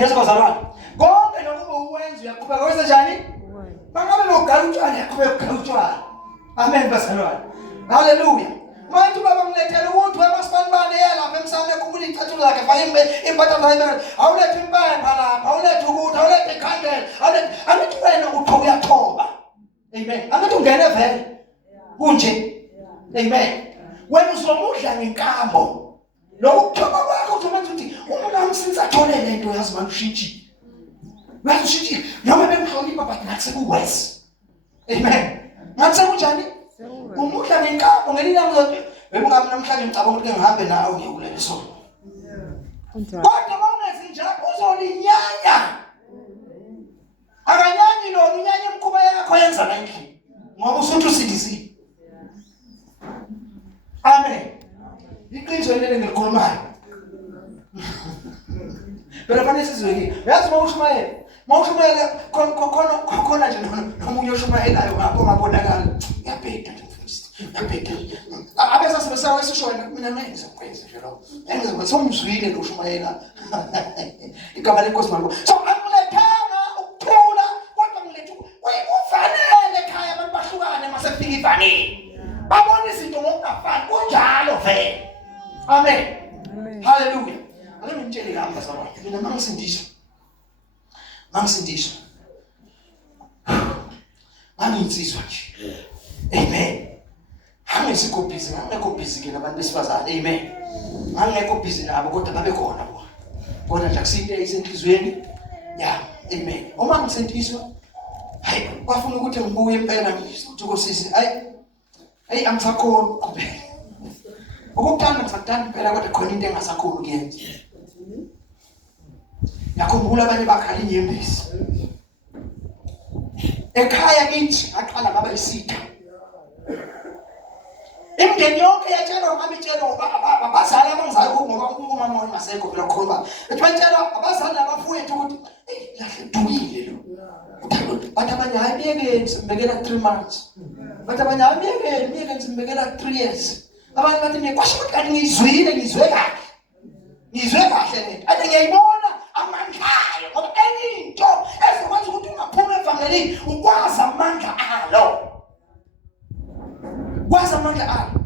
Yesu bazalwane. Konke lokho uwenza uyaqhubeka wenza njani? Bangabe logalutshwana yaqhubeka ugalutshwana. Amen bazalwane. Hallelujah. Manje baba ngilethela ukuthi wemasipalibane yalapha emsamo ekhumbula icathulo lakhe fayimbe impatha zayo. Awulethe impemba lapha, awulethe ukuthi, awulethe ikhandela, awulethe wena uthoba uyathoba. Amen. Angathi ungene vele. Kunje. Amen. Wena uzomudla ngenkambo. Lokuthoba kwakho uzomenza ukuthi umuntu amsinza athole lento yazi manje ushintshi. Wazi ushintshi noma bemhlonipha but ngathi kuwes. Amen. Ngathi kunjani? Umudla ngenkambo ngelinye ilanga bebungami namhlanje ngicabanga ukuthi ngihambe nawe ngiyokulela sonto. Kodwa mawungenzi njalo uzolinyanya. Akanyanyi lo unyanya imkhuba yakho yenza ngendlela. Ngoba usuthi usidisi. Amen. Iqiniso leli ngilikhulumayo. Phela fanele sizweke. Yazi mawushumayela khona nje nomunye oshumayelayo ngapho ngabonakala. Ngiyabheda nje mfundisi. Ngiyabheda. Abesa sebesawa esishona mina ngenza kwenza nje lo. Engizobe somzwile lo ushumayela. Igama lenkosi manje. So angilethanga ukuthula kodwa ngilethe kufanele ekhaya abantu bahlukane mase kufika ivanini. Babona izinto ngokungafani kunjalo vele. Amen. Hallelujah. Ake ngitshele la bazalwane. Mina mangisindiswa. Manginsizwa nje. Amen. Angekho busy ke nabantu besifazane. Amen. Angekho busy nabo kodwa babe khona bona. Bona nje akusinto eyisenhlizweni. Yeah. Amen. Uma ngisindiswa, hayi kwafuna ukuthi ngibuye impela ngithi uKosisi, hayi angisakhona kuphela. Ukuthanda ngisathanda impela kodwa khona into engasakhona ukuyenza. Yakhumbula abanye bakhala inyembezi. Ekhaya kithi aqala baba isitha. Imndeni yonke yatshelwa ngabitshela abazali abangizali ngoba umama wangasekho phela khona. Betshela abazali abafowethu ukuthi lahle dukile lo. Bathi abanye hayi biyekeni simbekela 3 months. Bathi abanye hayi biyekeni simbekela 3 years. Abanye bathi ngikwasho ukuthi kanti ngizwe kahle. Ngizwe kahle nento. Ade ngiyayibona amandla ngoba into ezokwenza ukuthi ungaphuma evangelini ukwazi amandla alo. Wazi amandla alo.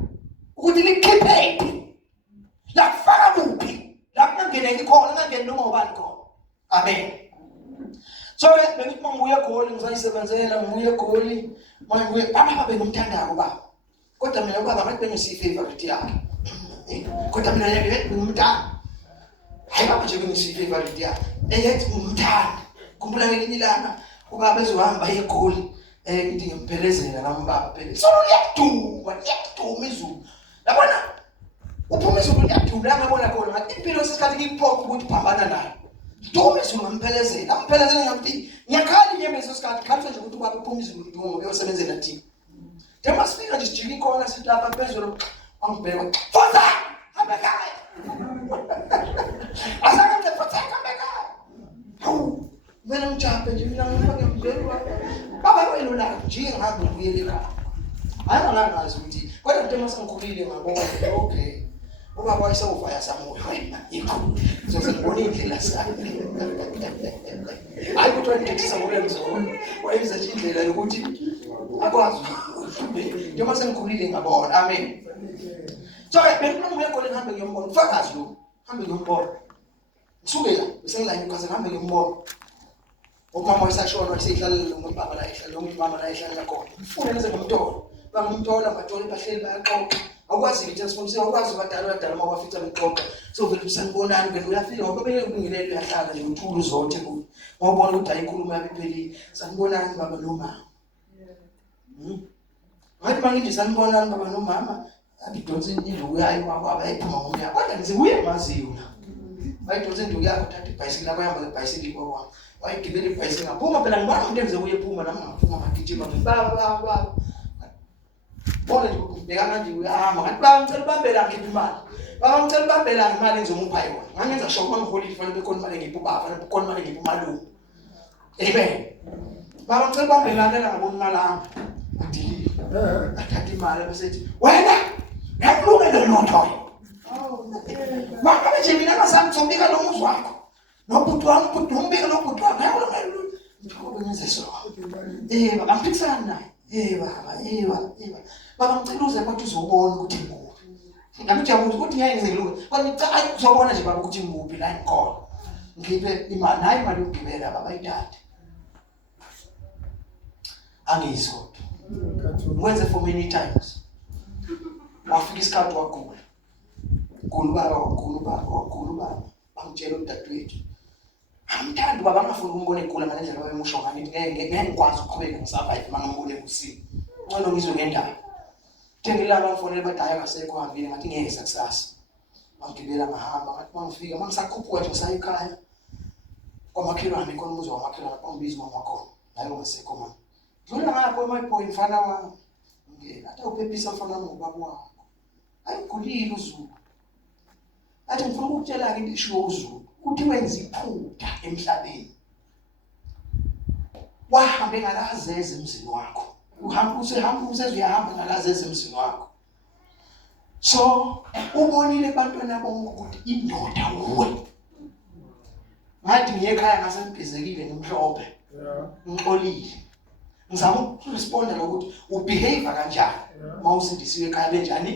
Ukuthi likhiphe la kufaka kuphi? La kungeneki khona, ngangeni noma ubani khona. Amen. So bengithi mangibuye eGoli ngizayisebenzela ngibuye eGoli mangibuye baba bengimthandako baba. Kodwa mina ubaba ngathi bengisifavorite yakhe. Kodwa mina ngimthanda. Hayi baba nje bengisifavorite yakhe. Eyethi umthanda. Khumbula ngelinye ilanga ubaba ezohamba eGoli ngithi ngimphelezela nami baba phela. So liyaduma izulu. Labona uphuma izulu liyaduma la ngabona khona ngathi impilo sesikhathi ngiphokho ukuthi phambana nayo. Duma izulu ngamphelezela. Amphelezela ngathi ngiyakhala inyembezi sesikhathi khathi nje ukuthi ubaba uphuma izulu duma uyosebenzela thina. Tema sifika nje sijiki khona sithi lapha phezulu angibheka. Foza! Hamba ekhaya. Asake foza hamba ekhaya. Hawu, mina ngijaphe nje mina ngifake mzelo wami. Baba wena la nje ngihamba ngiyele ekhaya. Hayi angangazi ukuthi kodwa into masengikhulile ngabona okay. Ubaba wayesewuvaya samoya wena yikho. Ngizongibona indlela sakhe. Hayi kuthiwa ngithi samoya ngizona. Wayenza nje indlela yokuthi akwazi njengoba sengikhulile ngabona. Amen. So bengifuna ngibuye eGoli ngihambe ngiyombona ufakazi lo hambe ngiyombona kusukela besengila ngikhona ngihambe ngiyombona umama wayesashona wayesehlala ngombaba la ehlala umama la ehlala khona ufuna neze ngomntolo bangumthola bathole bahleli bayaxoxa akwazi ukuthi sponsor akwazi badala uma bafika bexoxa so vele usanibonani vele uyafika ngoba bekulungile uyahlala nje uthulu zonke ngobona ukuthi ayikhuluma yaphelile sanibonani baba nomama. Ngathi manje sanibonani baba nomama abidonse induku yayo baba ephuma ngomoya kodwa ngize uye maziyo la bayidonse induku yakho uthatha ibhayisikili abayamba ngebhayisikili kwakho wayigibela ibhayisikili ngaphuma phela ngibona umuntu enze uye phuma nami ngaphuma ngagijima baba bona nje ukubheka manje uyahamba ngathi baba ngicela ubambela ngiphi imali baba ngicela ubambela imali engizomupha yona ngangenza sho uma ngiholile fanele bekhona imali ngiphi baba fanele bekhona imali ngiphi malume. Amen. Baba ngicela ubambela ngena ngabona imali ami adili athatha imali besethi wena ngakulungele lutho. Manje mina ngasangithobika lo muzi wakho nobhuti wami ubhuti umbike nobhuti wakhe hayi ngikho ngenze so baba angiphikisana naye baba ngicela uze bathi uzobona ukuthi ngikuphi ngakujabula ukuthi ngeke ngize ngilunge kodwa cha uzobona nje baba ukuthi ngikuphi la ngikhona ngiphe imali nayi imali yokugibela baba ithathe angizodwa ngwenze for many times wafika isikhathi wagula baba bangitshela udadewethu amthanda baba ngafuna ukumbona egula ngalendlela bayemusho ngani ngeke ngikwazi ukuqhubeka ngisurvive mangambone kusini ngcono ngizwe ngendaba ngilaba bafonele badaya ngasekho hambile ngathi ngeke sakusasa bangibela ngahamba ngathi mangifika mangisakhuphuka nje sayikhaya kwamakhelwane khona umuzi wamakhelwane kwambiza mama khona nayo ngasekho mama dlula ngapho my boy mfana wami ngeke athi uphephisa mfana ngobaba wakho ayigulile uZulu athi ngifuna ukutshela into isho uZulu uthi wenza iphutha emhlabeni wahambe ngalazeze emzini wakho uhamba usezuyahamba ngalazeze emzini wakho so ubonile abantwana bonke ukuthi indoda uwe ngathi ngiyekhaya ngasengibhizekile ngimhlophe ngixolile ngizama ukuresponda ukuthi ubehave kanjani mawusindisiwe ekhaya benjani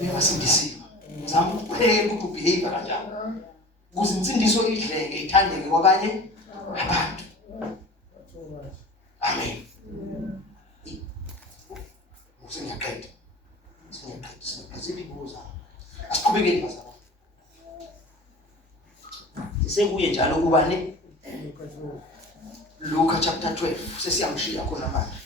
uyasindisiwe ngizama ukupheka ukuthi ubehave kanjani ukuze insindiso idleke ithandeke kwabanye abantu amen usengiyaqeda sizibuza asiqhubekeni bazalwane sesekuye njalo kubani Luka chapter 12 sesiyamshiya khona manje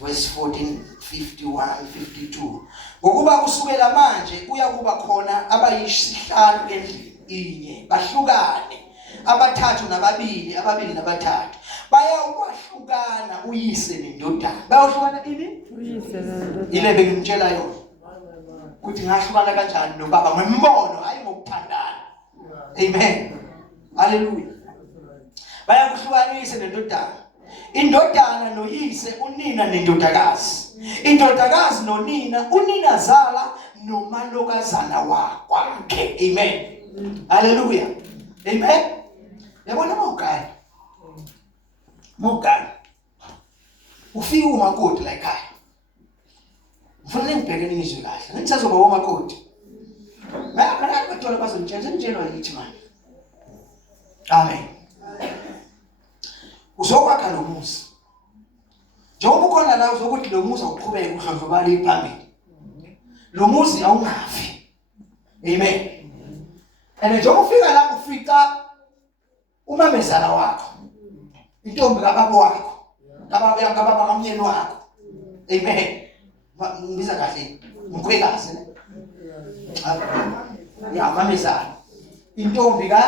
verse 14 51 52 ngokuba kusukela manje kuya kuba khona abayisihlanu endlini inye bahlukane abathathu nababili ababili nabathathu bayakwahlukana uyise nendodana bayohlukana ini uyise nendodana ile bengimtshela yona ukuthi ngahlukana kanjani nobaba ngombono hayi ngokuthandana amen haleluya bayakuhlukana uyise nendodana indodana noyise unina nendodakazi indodakazi nonina uninazala nomalokazana wakwakhe amen haleluya amen yabona mawugani ufika umakoti la ekhaya mfanele ngibhekene nizwe kahle ngithi sazoba umakoti ngakho bathola bazongitshelwa yithi manje amen uzokwakha lo muzi njengoba ukhona la uzokuthi lo muzi awuqhubeke uhlondlobala iphambili lo muzi awungafi amen and njengoba ufika la ufika umamezala wakho intombi kababa wakho kababa kamnyeni wakho amen ngibiza kahle mkhwekazi ya mamezala intombi ka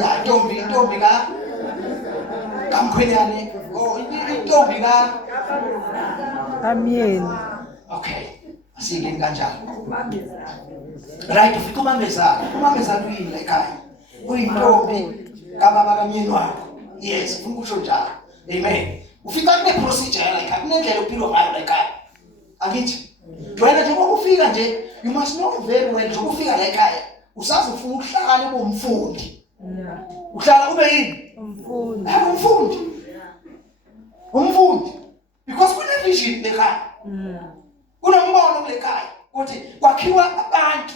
ya intombi ka kamkhwenyane intombi ka kamyeni okay asikeni kanjalo right ufika umamezala uyini la ekhaya uyintombi kababa kamyeni wakho yes ufuna ukusho njalo amen ufika kune procedure la ekhaya kunendlela uphilwa ngayo la ekhaya angithi wena nje ukufika nje you must know very well nje ukufika la ekhaya usazi ufuna ukuhlala bomfundi uhlala ube yini umfundi because kune vision lekhaya kunombono kulekhaya ukuthi kwakhiwa abantu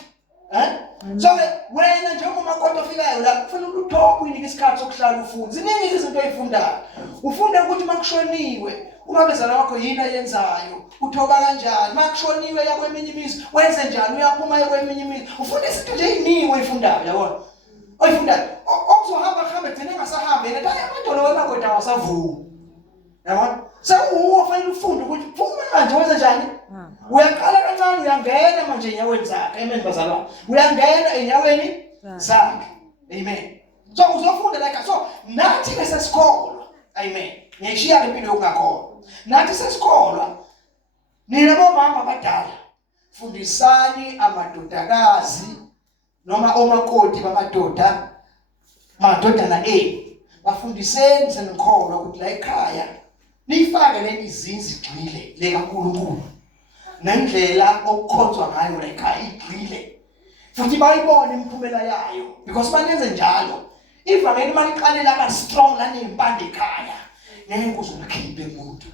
so wena njengoba umakoti ofikayo la kufanele uthobe uyinike isikhathi sokuhlala ufunde ziningi izinto oyifundayo ufunda ukuthi makushoniwe umamezala wakho yini ayenzayo uthoba kanjani makushoniwe yakweminye imizi wenze njani uyaphuma yakweminye imizi ufunda izinto nje eziningi oyifundayo yabona oyifundayo okuzohamba thina engasahambi yena hayi amadolo wemakoti awasavumi yabona sewufanele ufunde ukuthi phuma manje wenze njani uyaqala kancane uyangena manje enyaweni zakhe amen bazalwane uyangena enyaweni zakhe amen so uzofunda like so nathi besesikolo amen ngiyishiya impilo yokungakhona nathi sesikolo nina bomama abadala fundisani amadodakazi noma omakoti bamadodana bafundiseni senikholwa ukuthi la ekhaya nifake lezi zinzi igcwile lekaNkulunkulu nendlela okukhonzwa ngayo la ekhaya igxile futhi bayibone imiphumela yayo because banenze njalo ivangeli maliqalela aba strong lanempande ekhaya ngeke uzumkhiphe umuntu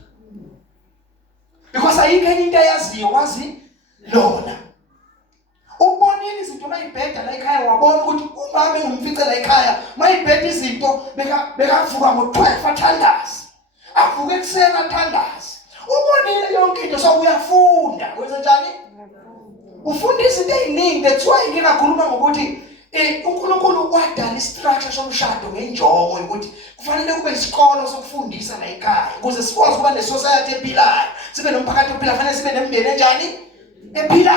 because ayikho enye into eyaziyo wazi lona ubonile izinto mayibheda la ekhaya wabona ukuthi umama engumfice la ekhaya mayibheda izinto bekavuka ngo-12 athandazi avuke ekuseni athandazi ubonile yonke into sokuyafunda wenze njani ufunda izinto eziningi that's why ngingakhuluma ngokuthi uNkulunkulu wadala istructure somshado ngenjongo ukuthi kufanele kube isikolo sokufundisa la ekhaya ukuze sikwazi ukuba nesociety ephilayo sibe nomphakathi ophilayo fanele sibe nemindeni enjani ephilayo